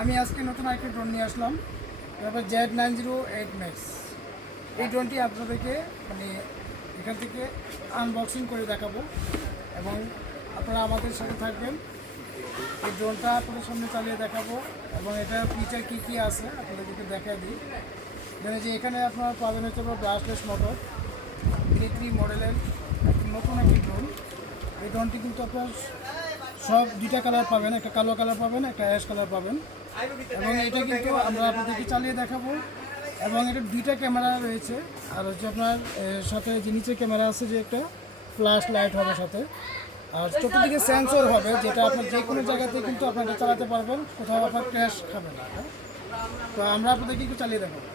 আমি আজকে নতুন একটা ড্রোন নিয়ে আসলাম, তারপর Z908 Max। এই ড্রোনটি আপনাদেরকে মানে এখান থেকে আনবক্সিং করে দেখাবো এবং আপনারা আমাদের সাথে থাকবেন। এই ড্রোনটা আপনাদের সামনে চালিয়ে দেখাবো এবং এটার ফিচার কী কী আছে আপনাদেরকে দেখা দিই। যেন যে এখানে আপনারা পাবেন হচ্ছে ব্রাশলেস মোটর, মিলিটারি মডেলের নতুন একটি ড্রোন। এই ড্রোনটি কিন্তু আপনার সব দুইটা কালার পাবেন, একটা কালো কালার পাবেন, একটা অ্যাশ কালার পাবেন। এবং এটা কিন্তু আমরা আপনাদেরকে চালিয়ে দেখাবো এবং এটা দুইটা ক্যামেরা রয়েছে। আর হচ্ছে আপনার সাথে যে নিচে ক্যামেরা আছে, যে একটা ফ্ল্যাশ লাইট হবে সাথে, আর চতুর্দিকে সেন্সর হবে, যেটা আপনার যে কোনো জায়গাতে কিন্তু আপনারা চালাতে পারবেন, কোথাও আপনার ক্র্যাশ খাবে না। তো আমরা আপনাদেরকে একটু চালিয়ে দেখাবো।